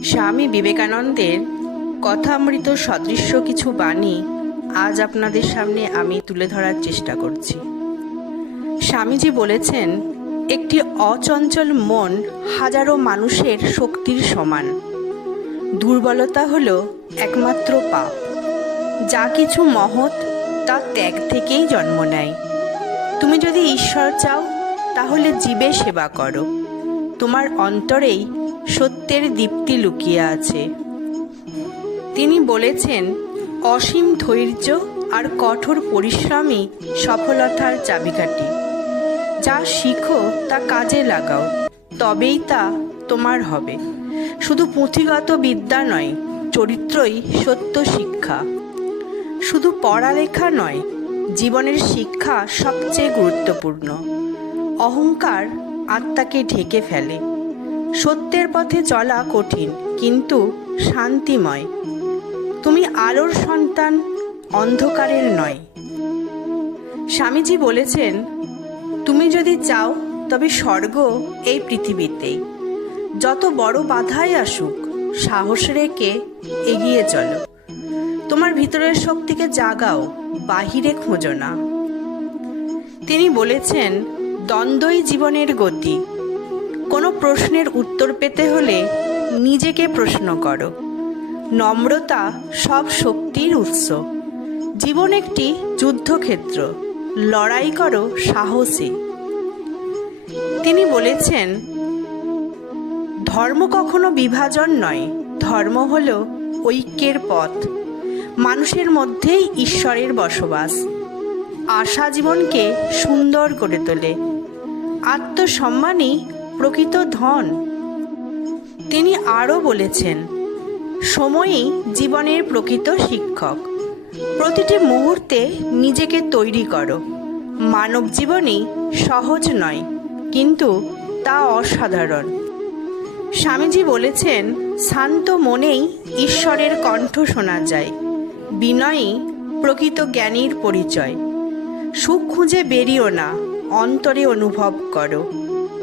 স্বামী বিবেকানন্দের কথামৃত সদৃশ্য কিছু বাণী আজ আপনাদের সামনে আমি তুলে ধরার চেষ্টা করছি। স্বামীজি বলেছেন, একটি অচঞ্চল মন হাজারো মানুষের শক্তির সমান। দুর্বলতা হলো একমাত্র পাপ। যা কিছু মহৎ তা ত্যাগ থেকেই জন্ম নেয়। তুমি যদি ঈশ্বর চাও তাহলে জীবে সেবা করো। তোমার অন্তরেই সত্যের দীপ্তি লুকিয়ে আছে। তিনি বলেছেন, অসীম ধৈর্য আর কঠোর পরিশ্রমই সফলতার চাবিকাঠি। যা শিখো তা কাজে লাগাও, তবেই তা তোমার হবে। শুধু পুঁথিগত বিদ্যা নয়, চরিত্রই সত্য শিক্ষা। শুধু পড়ালেখা নয়, জীবনের শিক্ষা সবচেয়ে গুরুত্বপূর্ণ। অহংকার আত্মাকে ঢেকে ফেলে। সত্যের পথে চলা কঠিন, কিন্তু শান্তিময়। তুমি আলোর সন্তান, অন্ধকারের নয়। স্বামীজি বলেছেন, তুমি যদি চাও তবে স্বর্গ এই পৃথিবীতেই। যত বড় বাধাই আসুক, সাহস রেখে এগিয়ে চলো। তোমার ভিতরের শক্তিকে জাগাও, বাহিরে খোঁজো না। তিনি বলেছেন, দ্বন্দ্বই জীবনের গতি। কোনো প্রশ্নের উত্তর পেতে হলে নিজেকে প্রশ্ন করো। নম্রতা সব শক্তির উৎস। জীবন একটি যুদ্ধক্ষেত্র, লড়াই করো সাহসী। তিনি বলেছেন, ধর্ম কখনো বিভাজন নয়, ধর্ম হলো ঐক্যের পথ। মানুষের মধ্যেই ঈশ্বরের বসবাস। আশা জীবনকে সুন্দর করে তোলে। আত্মসম্মানই প্রকৃত ধন। তিনি আরও বলেছেন, সময়ই জীবনের প্রকৃত শিক্ষক। প্রতিটি মুহূর্তে নিজেকে তৈরি করো। মানব জীবনই সহজ নয়, কিন্তু তা অসাধারণ। স্বামীজি বলেছেন, শান্ত মনেই ঈশ্বরের কণ্ঠ শোনা যায়। বিনয়ই প্রকৃত জ্ঞানীর পরিচয়। সুখ খুঁজে বেরিও না, অন্তরে অনুভব করো।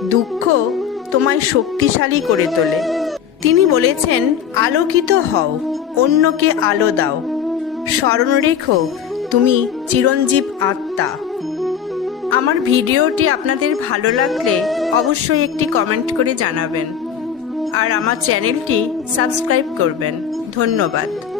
দুঃখ তোমায় শক্তিশালী করে তোলে। তিনি বলেছেন, আলোকিত হও, অন্যকে আলো দাও। স্মরণ রেখো, তুমি চিরঞ্জীব আত্মা। আমার ভিডিওটি আপনাদের ভালো লাগলে অবশ্যই একটি কমেন্ট করে জানাবেন, আর আমার চ্যানেলটি সাবস্ক্রাইব করবেন। ধন্যবাদ।